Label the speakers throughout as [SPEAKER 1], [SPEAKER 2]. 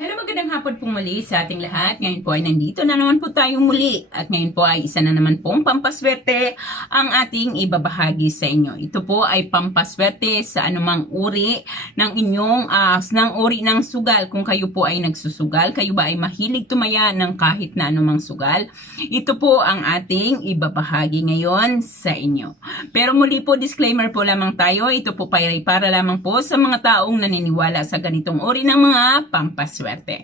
[SPEAKER 1] Hello, magandang hapon pong muli sa ating lahat. Ngayon po ay nandito na naman po tayong muli. At ngayon po ay isa na naman pong pampaswerte ang ating ibabahagi sa inyo. Ito po ay pampaswerte sa anumang uri ng inyong, uh, ng uri ng sugal. Kung kayo po ay nagsusugal, kayo ba ay mahilig tumaya ng kahit na anumang sugal, ito po ang ating ibabahagi ngayon sa inyo. Pero muli po, disclaimer po lamang tayo. Ito po para, para lamang po sa mga taong naniniwala sa ganitong uri ng mga pampaswerte pampaswerte.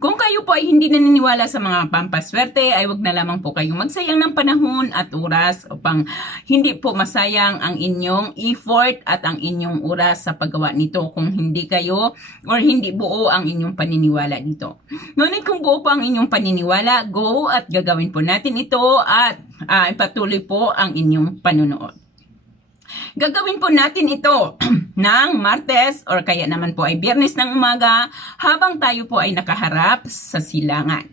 [SPEAKER 1] Kung kayo po ay hindi naniniwala sa mga pampaswerte, ay wag na lamang po kayong magsayang ng panahon at oras upang hindi po masayang ang inyong effort at ang inyong oras sa paggawa nito kung hindi kayo or hindi buo ang inyong paniniwala dito. Ngunit kung buo po ang inyong paniniwala, go at gagawin po natin ito at uh, ipatuloy po ang inyong panunood. Gagawin po natin ito ng Martes or kaya naman po ay Biyernes ng umaga habang tayo po ay nakaharap sa silangan.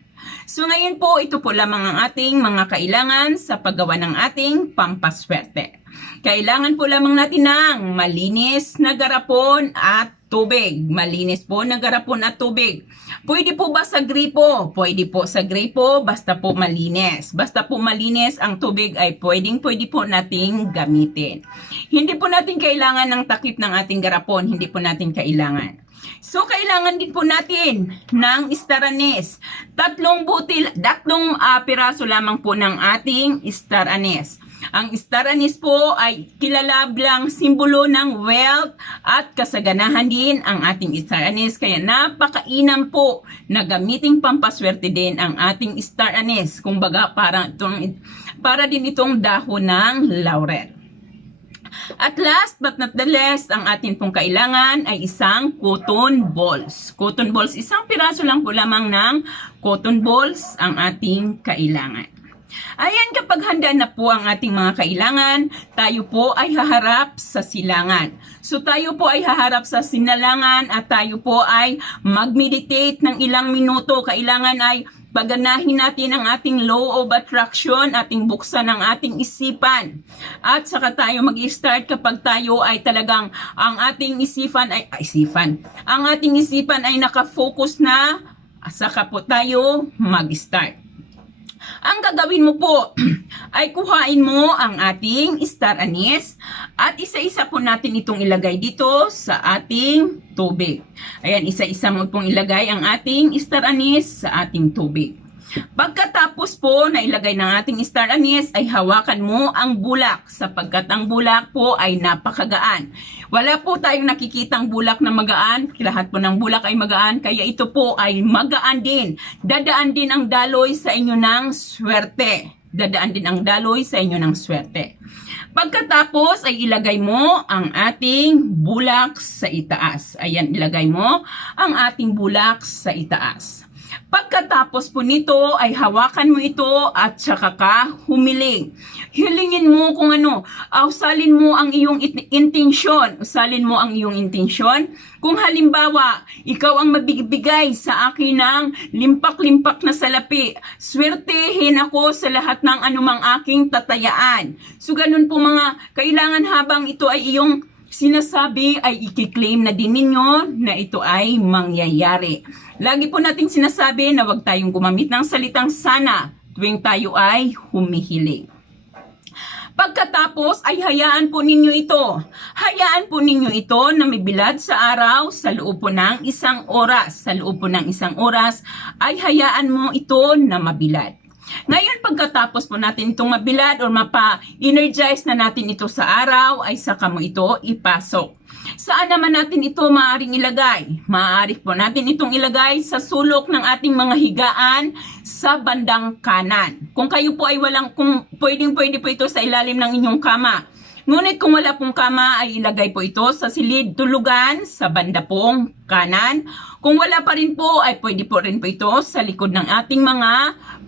[SPEAKER 1] So ngayon po, ito po lamang ang ating mga kailangan sa paggawa ng ating pampaswerte. Kailangan po lamang natin ng malinis na garapon at tubig. Malinis po na garapon at tubig. Pwede po ba sa gripo? Pwede po sa gripo, basta po malinis. Basta po malinis, ang tubig ay pwedeng pwede po nating gamitin. Hindi po natin kailangan ng takip ng ating garapon. Hindi po natin kailangan. So, kailangan din po natin ng star anise. Tatlong butil, tatlong uh, piraso lamang po ng ating star anise. Ang star anise po ay kilala bilang simbolo ng wealth at kasaganahan din ang ating star anise. Kaya napakainam po na gamiting pampaswerte din ang ating star anise. Kumbaga para, itong, para din itong dahon ng laurel. At last but not the least, ang atin pong kailangan ay isang cotton balls. Cotton balls, isang piraso lang po lamang ng cotton balls ang ating kailangan. Ayan, kapag handa na po ang ating mga kailangan, tayo po ay haharap sa silangan. So tayo po ay haharap sa sinalangan at tayo po ay mag-meditate ng ilang minuto. Kailangan ay paganahin natin ang ating law of attraction, ating buksan ang ating isipan. At saka tayo mag-start kapag tayo ay talagang ang ating isipan ay, ay isipan. Ang ating isipan ay nakafocus na, saka po tayo mag-start. Ang gagawin mo po ay kuhain mo ang ating star anise at isa-isa po natin itong ilagay dito sa ating tubig. Ayan, isa-isa mo pong ilagay ang ating star anise sa ating tubig. Pagkatapos po na ilagay ng ating star anise ay hawakan mo ang bulak sapagkat ang bulak po ay napakagaan. Wala po tayong nakikitang bulak na magaan. Lahat po ng bulak ay magaan kaya ito po ay magaan din. Dadaan din ang daloy sa inyo ng swerte. Dadaan din ang daloy sa inyo ng swerte. Pagkatapos ay ilagay mo ang ating bulak sa itaas. Ayan, ilagay mo ang ating bulak sa itaas. Pagkatapos po nito ay hawakan mo ito at saka ka humiling. Hilingin mo kung ano, uh, usalin mo ang iyong intensyon. Usalin mo ang iyong intensyon. Kung halimbawa, ikaw ang mabibigay sa akin ng limpak-limpak na salapi, swertehin ako sa lahat ng anumang aking tatayaan. So ganun po mga kailangan habang ito ay iyong sinasabi ay ikiklaim na din ninyo na ito ay mangyayari. Lagi po nating sinasabi na huwag tayong gumamit ng salitang sana tuwing tayo ay humihiling. Pagkatapos ay hayaan po ninyo ito. Hayaan po ninyo ito na may bilad sa araw sa loob po ng isang oras. Sa loob po ng isang oras ay hayaan mo ito na mabilad. Ngayon, pagkatapos po natin itong mabilad or mapa-energize na natin ito sa araw, ay saka mo ito ipasok. Saan naman natin ito maaaring ilagay? Maaari po natin itong ilagay sa sulok ng ating mga higaan sa bandang kanan. Kung kayo po ay walang, kung pwedeng pwede po ito sa ilalim ng inyong kama. Ngunit kung wala pong kama ay ilagay po ito sa silid tulugan sa banda pong kanan. Kung wala pa rin po ay pwede po rin po ito sa likod ng ating mga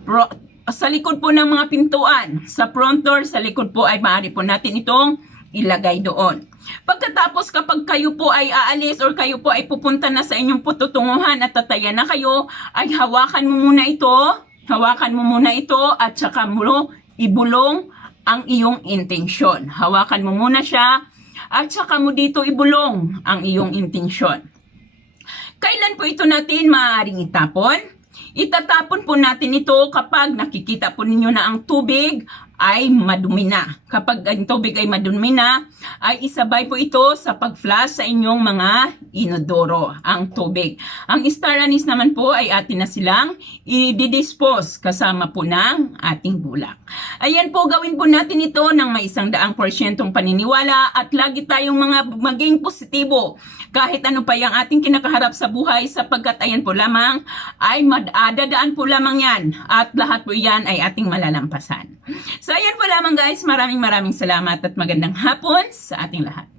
[SPEAKER 1] pro, sa likod po ng mga pintuan, sa front door, sa likod po ay maaari po natin itong ilagay doon. Pagkatapos kapag kayo po ay aalis or kayo po ay pupunta na sa inyong pututunguhan at tataya na kayo, ay hawakan mo muna ito, hawakan mo muna ito at saka mo ibulong ang iyong intensyon. Hawakan mo muna siya at saka mo dito ibulong ang iyong intensyon. Kailan po ito natin maaaring itapon? Itatapon po natin ito kapag nakikita po ninyo na ang tubig ay madumi na. Kapag ang tubig ay madumi na, ay isabay po ito sa pag-flush sa inyong mga inodoro, ang tubig. Ang star anise naman po ay atin na silang i-dispose kasama po ng ating bulak. Ayan po, gawin po natin ito ng may isang daang porsyentong paniniwala at lagi tayong mga maging positibo kahit ano pa yung ating kinakaharap sa buhay sapagkat ayan po lamang ay madadaan po lamang yan at lahat po yan ay ating malalampasan. So ayan po lamang guys, maraming maraming salamat at magandang hapon sa ating lahat.